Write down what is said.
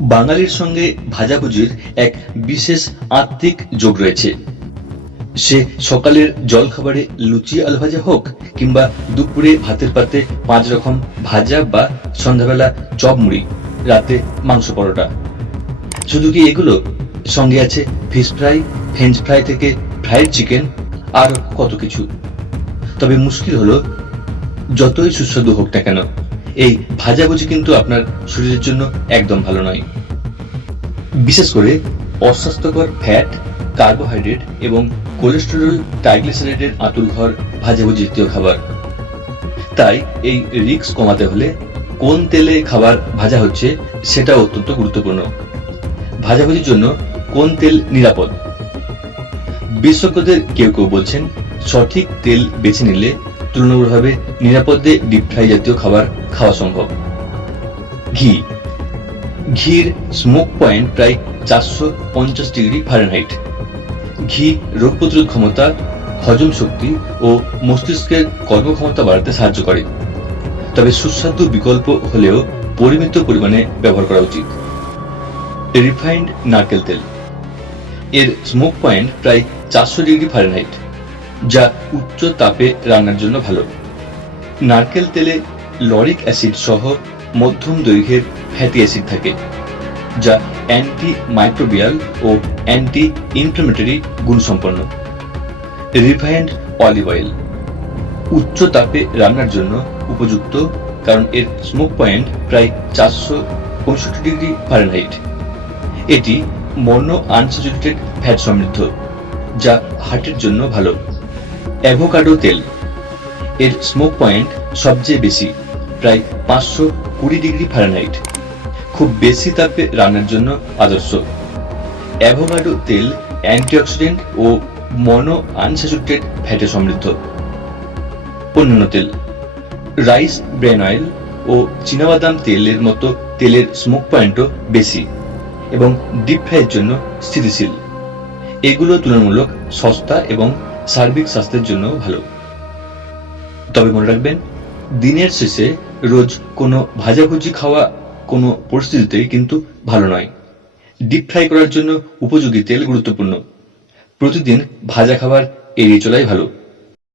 বাঙালির সঙ্গে ভাজাভুজির এক বিশেষ আত্মিক যোগ রয়েছে। সে সকালের জলখাবারে লুচি আলু ভাজা হোক কিংবা দুপুরে ভাতের পাতে পাঁচ রকম ভাজা বা সন্ধ্যাবেলা চপ মুড়ি, রাতে মাংস পরোটা। শুধু কি এগুলো? সঙ্গে আছে ফিশ ফ্রাই ফ্রেঞ্চ ফ্রাই থেকে ফ্রাইড চিকেন আর কত কিছু। তবে মুশকিল হলো, যতই সুস্বাদু হোক না কেন এই ভাজাভুজি কিন্তু আপনার শরীরের জন্য একদম ভালো নয়। বিশেষ করে অস্বাস্থ্যকর ফ্যাট কার্বোহাইড্রেট এবং কোলেস্টেরল ট্রাইগ্লিসারাইডের আতুল ঘর ভাজাভুজি জাতীয় খাবার। তাই এই রিস্ক কমাতে হলে কোন তেলে খাবার ভাজা হচ্ছে সেটা অত্যন্ত গুরুত্বপূর্ণ। ভাজাভুজির জন্য কোন তেল নিরাপদ? বিশেষজ্ঞদের কেউ কেউ বলছেন, সঠিক তেল বেছে নিলে তুলনামূলকভাবে নিরাপদে ডিপ ফ্রাই জাতীয় খাবার খাওয়া সম্ভব। ঘি। ঘির স্মোক পয়েন্ট প্রায় চারশো পঞ্চাশ ডিগ্রি ফারেনহাইট ঘি রোগ প্রতিরোধ ক্ষমতা, হজম শক্তি ও মস্তিষ্কের কর্মক্ষমতা বাড়াতে সাহায্য করে। তবে সুস্বাদু বিকল্প হলেও পরিমিত পরিমাণে ব্যবহার করা উচিত। রিফাইন্ড নারকেল তেল। এর স্মোক পয়েন্ট প্রায় চারশো ডিগ্রি ফারেনহাইট যা উচ্চ তাপে রান্নার জন্য ভালো। নারকেল তেলে লরিক অ্যাসিড সহ মধ্যম দৈর্ঘ্যের ফ্যাটি অ্যাসিড থাকে, যা অ্যান্টি মাইক্রোবিয়াল ও অ্যান্টি ইনফ্লামেটরি গুণসম্পন্ন। Refined olive oil. উচ্চ তাপে রান্নার জন্য উপযুক্ত, কারণ এর স্মোক পয়েন্ট প্রায় চারশো পঁয়ষট্টি ডিগ্রি ফারেনহাইট এটি মনো আনস্যাচুরেটেড ফ্যাট সমৃদ্ধ, যা হার্টের জন্য ভালো। অ্যাভোকাডো তেল। এর স্মোক পয়েন্ট সবচেয়ে বেশি, প্রায় পাঁচশো কুড়ি ডিগ্রি ফারেনহাইট খুব বেশি তাপে রান্নার জন্য আদর্শ। অ্যাভোকাডো তেল অ্যান্টিঅক্সিডেন্ট ও মনো আনস্যাচুরেটেড ফ্যাটে সমৃদ্ধ। অন্যান্য তেল, রাইস ব্রেন অয়েল ও চীনাবাদাম তেলের মতো তেলের স্মোক পয়েন্টও বেশি এবং ডিপ ফ্রাইয়ের জন্য স্থিতিশীল। এগুলো তুলনামূলক সস্তা এবং সার্বিক স্বাস্থ্যের জন্য ভালো। তবে মনে রাখবেন, দিনের শেষে রোজ কোনো ভাজাভুজি খাওয়া কোনো পরিস্থিতিতেই কিন্তু ভালো নয়। ডিপ ফ্রাই করার জন্য উপযোগী তেল গুরুত্বপূর্ণ। প্রতিদিন ভাজা খাবার এড়িয়ে চলাই ভালো।